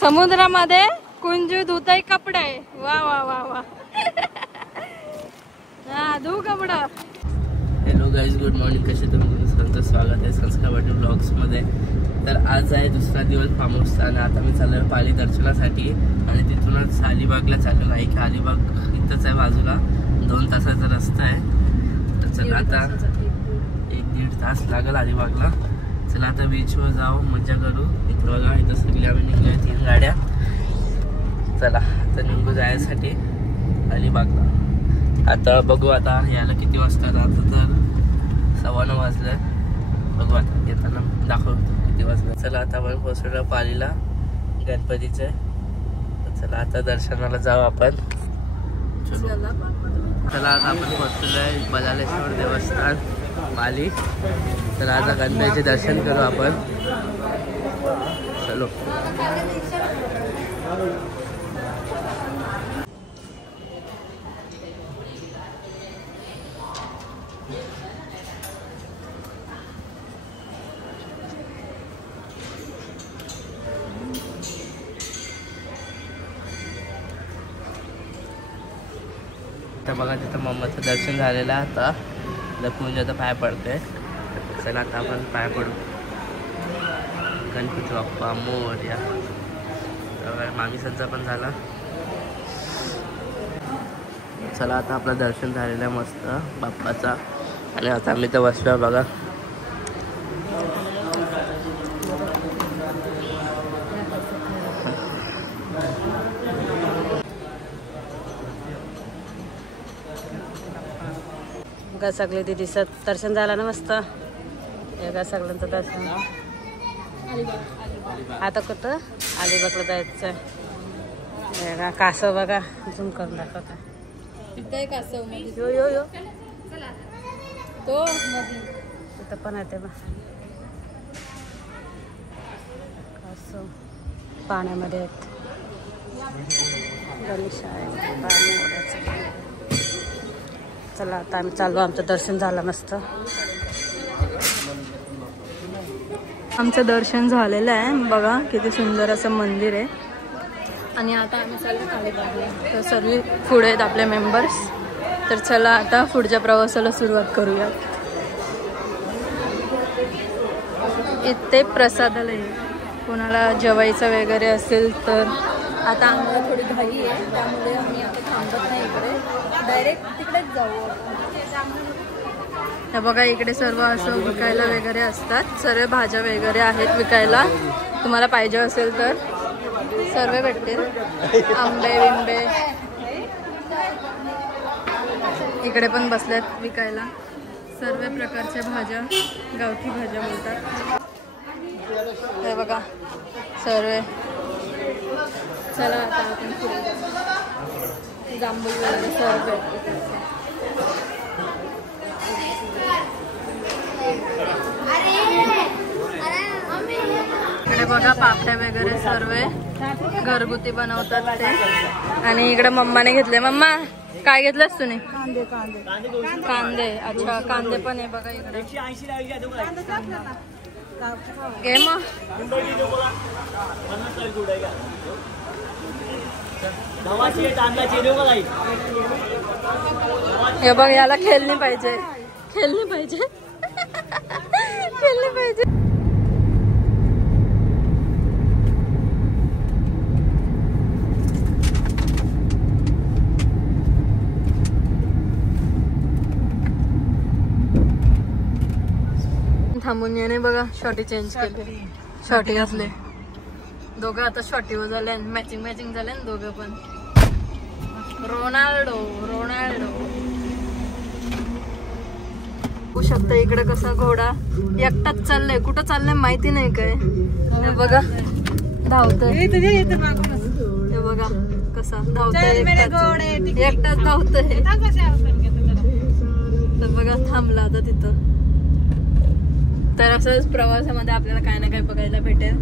समुद्रामध्ये कुंजू धुताय कपडे. वा वा वा वा. हा धू कपडा. Hello guys, good morning. कसे तुम्ही सगळ्यांचं स्वागत आहे संस्कार वाटेल ब्लॉग्समध्ये. तर आज आहे दुसरा दिवस फार्म हाऊसचा आणि आता मी चाललो आहे पाली दर्शनासाठी आणि तिथूनच अलिबागला चाललो आहे की अलिबाग इथंच आहे बाजूला, 2 तासाचा रस्ता आहे. तर चला आता 1-1.5 तास लागेल अलिबागला. चला आता बीचवर जाऊ, मजा करू. इथं बघा, इथं सगळी आम्ही निघलो 3 गाड्या. चला आता निघू जायसाठी अलिबागला. आता बघू आता यायला किती वाजता. आता तर 9:15 वाजले. बघू आता येताना दाखवतो किती वाजता. चला आता आपण पोहोचलो पालीला गणपतीचे. चला आता दर्शनाला जाऊ आपण. चला आता आपण पोहोचलो आहे बलालेश्वर देवस्थान पाली. तर आता गणपतीचे दर्शन करू आपण. चलो. तर बघा तिथं मम्माचं दर्शन झालेलं आहे. आता लपून आता पाय पडते. चला आता आपण पाय पडू. गणपती बाप्पा मोरया. तर मामीसांचा पण झाला. चला आता आपलं दर्शन झालेलं आहे मस्त बाप्पाचा. आणि आता आम्ही तर बसलो बघा. सगळे ते दिसत दर्शन झालं ना मस्त. एका सगळ्यांचं दर्शन. आता कुठं अलिबागला जायचं आहे. कासव बघा, झूम करून दाखवता. यो यो यो तो तिथं पण आहे ते बघ. कासव पाण्यामध्ये आहेत. गणेश आहे. चला आता आम्ही चाललो. आमचं दर्शन झालं मस्त. आमचं दर्शन झालेलं आहे. बघा किती सुंदर असं मंदिर आहे. आणि आता आम्ही चाललो अलिबागला. तर सर्व पुढे आहेत आपले मेंबर्स. तर चला आता पुढच्या प्रवासाला सुरुवात करूया. इथे प्रसादालय कोणाला जेवायचं वगैरे असेल तर. आता आम्हाला थोडी घाई आहे त्यामुळे आम्ही आता थांबत नाही. इकडे डायरेक्ट तिकडेच जाऊ. हे बघा इकडे सर्व असं विकायला वगैरे असतात. सर्व भाज्या वगैरे आहेत विकायला. तुम्हाला पाहिजे असेल तर सर्व भेटतील. आंबे बिंबे इकडे पण बसल्यात विकायला. सर्व प्रकारच्या भाज्या, गावठी भाज्या मिळतात. हे बघा सर्व. चला आता आपण पुढे जाऊ. जांभूळ वगैरे सर्व भेटते. इकडे बघा पापड्या वगैरे सर्व घरगुती बनवतात ते. आणि इकडे मम्माने घेतले. मम्मा काय घेतलंस तुम्ही? कांदे. अच्छा कांदे पण आहे बघा इकडे. घे मग. हे बघ याला खेळली पाहिजे. खेळली पाहिजे. खेळली पाहिजे. थांबून याने बघा शॉर्टी चेंज केली. शॉर्टी घातले दोघं. आता शॉर्टी वर झाले. मॅचिंग झाले ना दोघं पण. रोनाल्डो. बघू शकता इकडे कसा घोडा एकटाच चाललाय. कुठं चाललाय माहिती नाही काय. हे बघा धावतोय. हे बघा कसा धावतोय. एकटाच धावतोय. तर बघा थांबला आता तिथं. तर असंच प्रवासामध्ये आपल्याला काय ना काय बघायला भेटेल.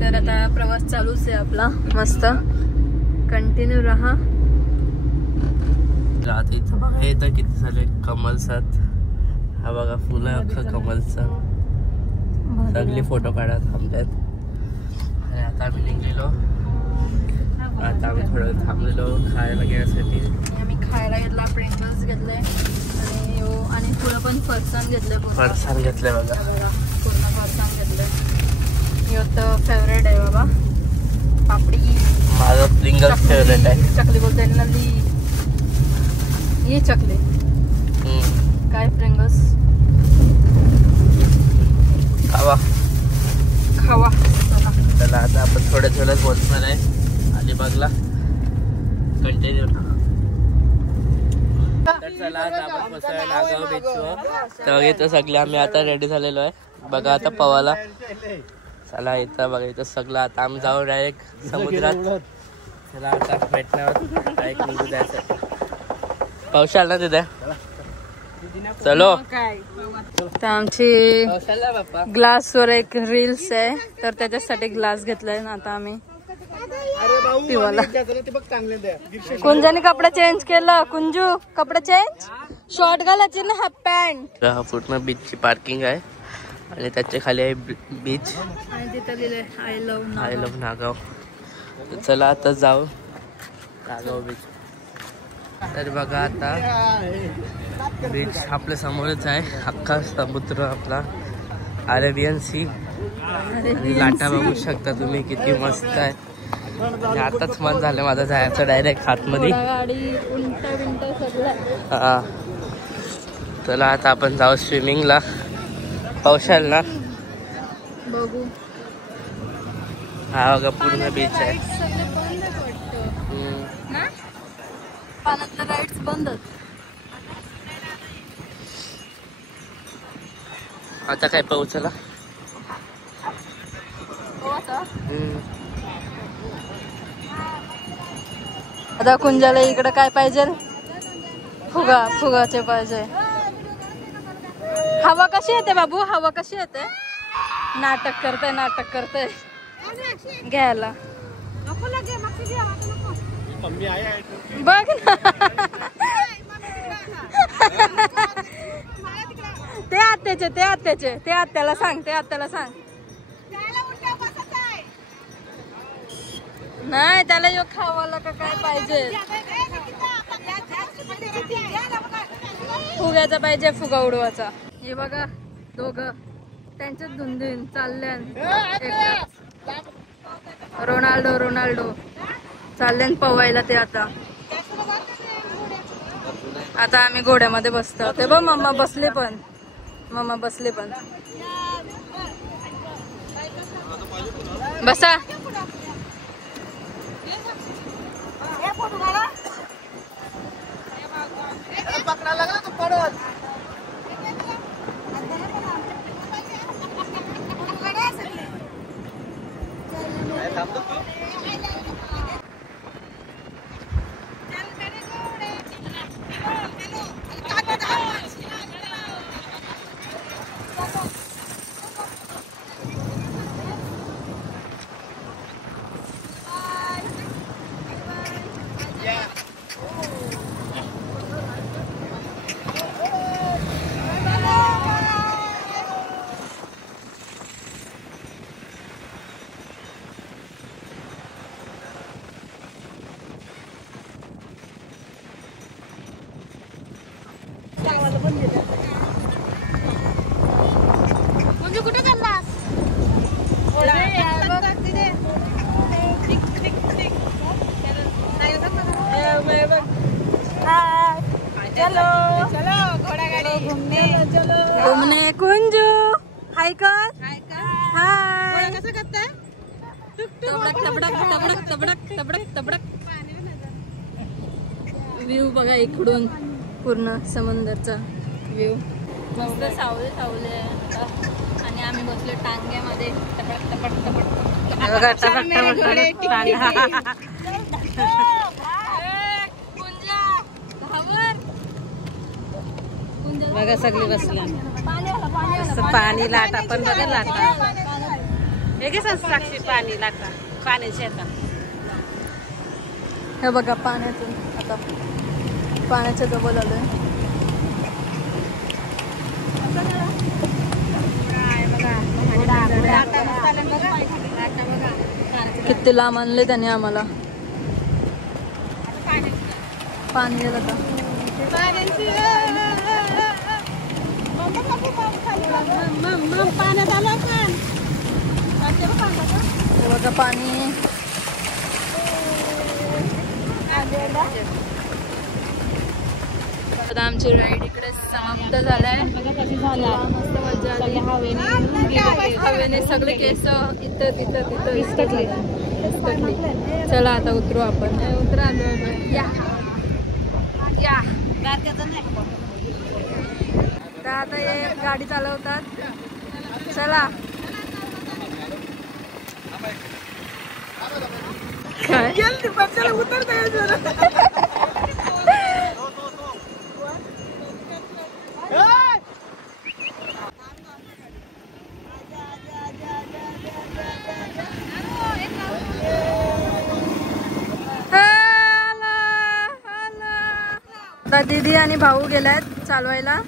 तर आता प्रवास चालूच आहे आपला मस्त. कंटिन्यू राहा. आता इथं बघा येतं किती झाले कमलसात. हा बघा फुलं अख्खं कमलचा. सगळे फोटो काढा थांबल्यात. आणि आता आम्ही निघलेलो. आता आम्ही थोडं थांबलेलो खायला घेण्यासाठी. आम्ही खायला घेतला, प्रिंगल्स घेतले आणि पुढं पण फरसाण घेतले. फरसाण घेतले बघा, पूर्ण फरसाण घेतले. हे तर फेवरेट आहे बाबा, पापडी. माझं प्रिंगल्स फेवरेट आहे. चकली बोलते नली, ही चकली काय प्रिंगल्स. खावा खावा. चला आता आपण थोडं बोलणार आहे अलिबागला. कंटिन्यू. तर चला आता आपण बसूया नागाव बीचवर. तर इथं सगळे आम्ही आता रेडी झालेलो आहे बघा आता पवाला. चला इथं बघा इथं सगळं. आता आम्ही जाऊ डायरेक्ट समुद्रात. चला आता भेटण्यावर डायरेक्ट निघू द्यायचं. पाऊस आला ना तिथे. चलो. तर आमची ग्लासवर एक रील्स आहे तर त्याच्यासाठी ग्लास घेतलाय ना आता आम्ही पिवाला. कुंजाने कपडे चेंज केलं. कुंजू कपडे चेंज. शॉर्ट घालायचे ना, हाफ पॅन्ट. हा पूर्ण बीचची पार्किंग आहे आणि त्याच्या खाली आहे बीच आणि तिथं लिहिलंय आय लव्ह नागाव. चला आता जाऊ नागाव बीच. तर बघा आता बीच आपल्या समोरच आहे. अख्खा समुद्र आपला अरेबियन सी. लाटा बघू शकता तुम्ही किती मस्त आहे. आणि आताच मन झालं माझं जायचं डायरेक्ट आतमध्ये. हा चला आता आपण जाऊ स्विमिंगला. पावसाल ना बघू. हा बघा पूर्ण बीच आहे. पाण्यातल्या राईड्स बंद. आता काय पाऊसला. आता कुंजाला इकडे काय पाहिजे. फुगाचे पाहिजे. हवा कशी येते बाबू, हवा कशी येते. नाटक करते घ्यायला. बघ ना ते आत्याला सांग. नाही त्याला यो खावाला का काय पाहिजे. फुग्याचा पाहिजे, फुगा उडवाचा. हे बघा दोघं त्यांच्यात धुंदीन चालल्यान. रोनाल्डो चालल्यान पवायला. ते आता आम्ही घोड्यामध्ये बसतो. ते बघ मम्मा बसले पण. बसा. म्हणजे कुठे चाललास. घूमने कुंजू हाय कर. हाय कसं करताय. तबडक. व्ह्यू बघा इकडून पूर्ण समुद्राचा व्ह्यू. मस्त सावले आणि आम्ही बसलो टांग्यामध्ये. बघा सगळी बसला. पाणी लाटा पण बघा लाटा. हे साक्षी पाणी लाटा पाण्याची येतात. हे बघा पाण्यातून आता पाण्याच्या जवळ आलोय. किती लांब आणले त्याने आम्हाला. पाणी गेलं का पाण्यात आलं बघा पाणी. आता आमची राईड इकडे समाप्त झालाय. मस्त मजा आली. हवेने सगळे केस इथं तिथं तिथं इसकटले. चला आता उतरू आपण. उतरा या या. तर आता हे गाडी चालवतात. चला काय आता दीदी आणि भाऊ गेल्यात चालवायला.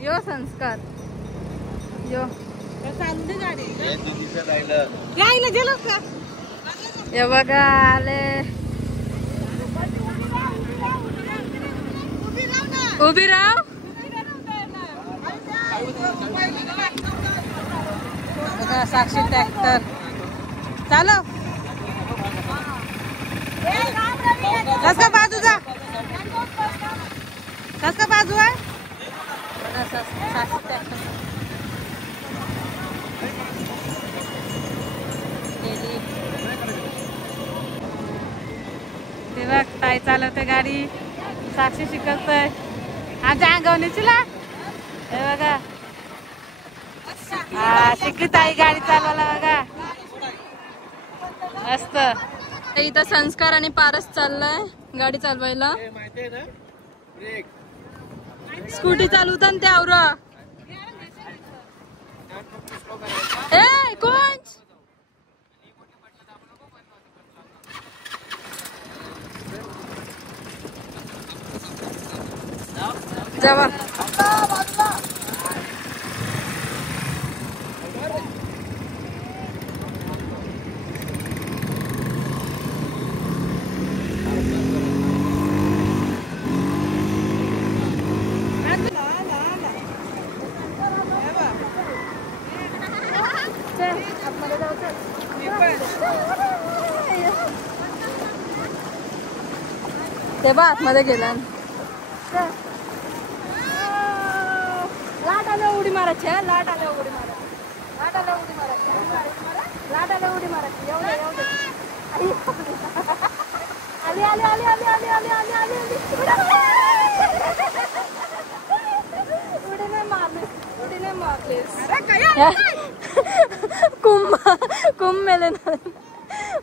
यो संस्कार यो हे बघा आले. उभी राव. साक्षी ट्रॅक्टर चालव. कस का बाजू जा. कस का बाजू आहे. साक्षी ट्रॅक्टर ते बघ ताई चालवते गाडी. साक्षी शिकवतोय. आमच्या अंगवणीची ला हे बघा. हा शिकली ताई गाडी चालवायला बघा. मस्त. इथं संस्कार आणि पारस चाललाय गाडी चालवायला. स्कूटी चालवता ते आवरा. ए कोण जावा. ते बा आतमध्ये गेला. लाट आल्या उडी मारायची. लाट आल्या उडी मारायची. लाट आल्या उडी मारायची. लाट आल्या उडी मारायची. एवढे एवढे आली आली आली आली आली आली आली आली उडी नाही मारलीस. उडी नाही मारलीस. कुंभ मेले ना.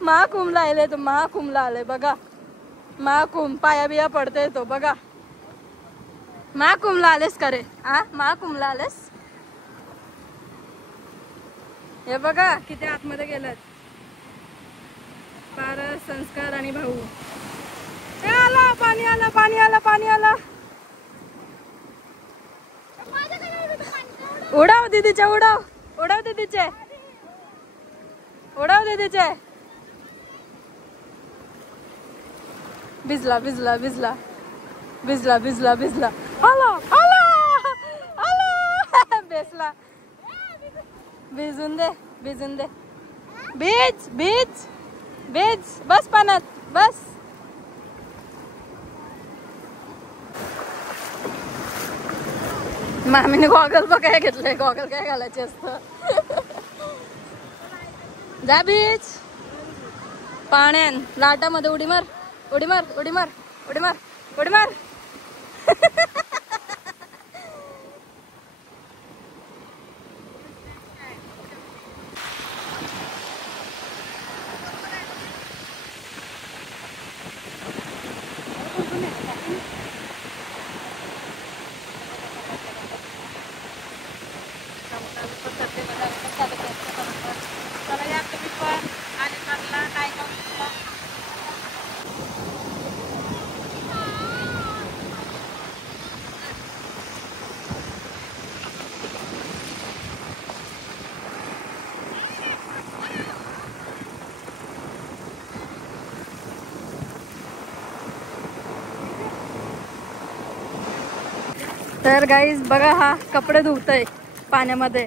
महाकुंभला आले तो. महाकुंभला आले बघा. महाकुंभ पाया बिया पडते तो बघा. महाकुंभला आलेस का रे. हा महाकुंभला आलेस. हे बघा किती आतमध्ये गेलात. पारस संस्कार आणि भाऊ. आला पाणी आला पाणी आला पाणी आला. उडाव दीदीचे उडाव. उडाव दीदीचे उडाव दीदीचे. भिजला भिजला भिजला भिजला भिजला भिजला. आला आला आला. बेसला. भिजून दे भिजून दे. भिज भिज भिज. बस पाण्यात बस. मामीने गॉगल बघाय घेतलंय. गॉगल काय घालायचे असतं. जा बीच. पाण्यान लाटामध्ये उडी मार. उडी मार उडी मार उडी मार उडी मार. तर गाईज बघा, हा कपडे धुवतोय पाण्यामध्ये.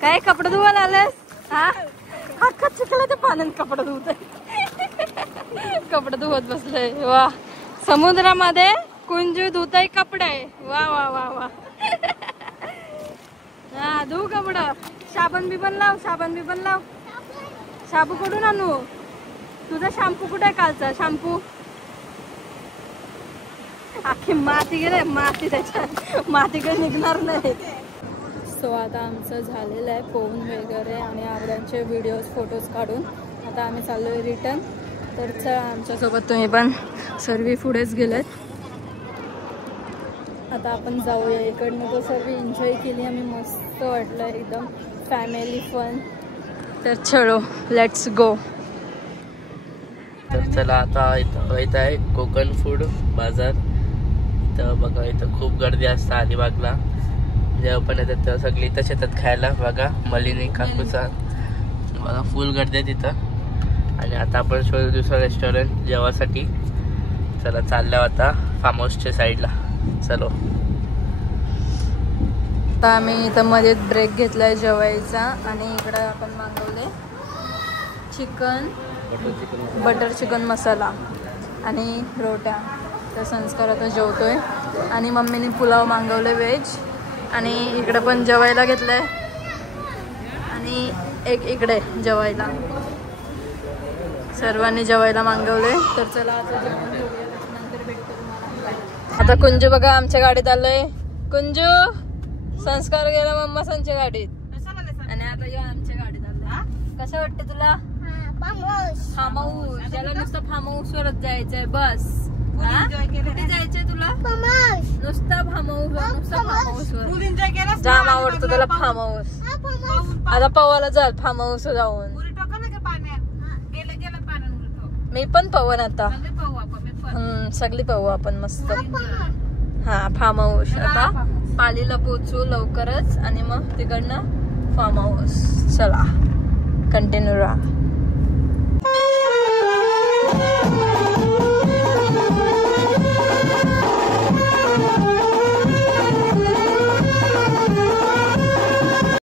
काय कपडे धुवायला आलेस? हा अख्खा चिखला ते पाण्यात कपडे धुवतोय. कपडे धुवत बसले. वा, समुद्रामध्ये कुंजू धुतय कपडे. वा वा वा वा. हा धुव कपड. साबण बिबन लाव, साबण बिबन लाव. शाबू कुठून आणू? तुझा शॅम्पू कुठे आहे कालचा शॅम्पू? आखी माती गेले, माती त्याच्यात, माती काही निघणार नाही. सो आता आमचं झालेलं आहे पोहून वगैरे आणि आवड्यांचे व्हिडिओज फोटोज काढून आता आम्ही चाललो आहे रिटर्न. तर चला आमच्यासोबत तुम्ही पण. सर्व पुढेच गेलेत. आता आपण जाऊया इकडनं. तो सर्व एन्जॉय केली आम्ही, मस्त वाटलं एकदम फॅमिली फन. तर चलो लेट्स गो. तर चला आता इथं आहे कोकण फूड बाजार. इथं बघा, इथं खूप गर्दी असते अलिबागला. जेव्हा पण येतात तेव्हा सगळी इथंच येतात खायला. बघा मलिनी काकूचा बघा फुल गर्दी आहे तिथं. आणि आता आपण शोधू दुसरं रेस्टॉरंट जेवासाठी. चला चाललो आता फार्म हाऊसच्या साईडला. चलो. आता आम्ही इथं मध्ये ब्रेक घेतलाय जेवायचा आणि इकडं आपण मागवले चिकन, बटर चिकन मसाला आणि रोट्या. तर संस्कार आता जेवतोय आणि मम्मीने पुलाव मागवले व्हेज. आणि इकडे पण जेवायला घेतलंय आणि एक इकडे जेवायला. सर्वांनी जेवायला मागवले. तर चला आता जेवण घेऊया, त्याच्यानंतर भेटतो तुम्हाला. आता कुंजू बघा आमच्या गाडीत आलोय. कुंजू संस्कार गेला मम्मा संच्या गाडीत आणि आता या आमच्या गाडीत आलोय. कसं वाटतं तुला? Farm house. ज्याला नुसतं फार्म हाऊस वरच जायचंय बस. कुठे जायचंय तुला? नुसतं फार्म हाऊस, नुसतं फार्म हाऊस वर. जाम आवडतो त्याला फार्म हाऊस. आता पवायला जाल फार्म हाऊस जाऊन. मी पण पवन आता. सगळी पाहू आपण मस्त. हा फार्म हाऊस. आता पालीला पोचू लवकरच आणि मग तिकडनं फार्म हाऊस. चला कंटिन्यू राहा.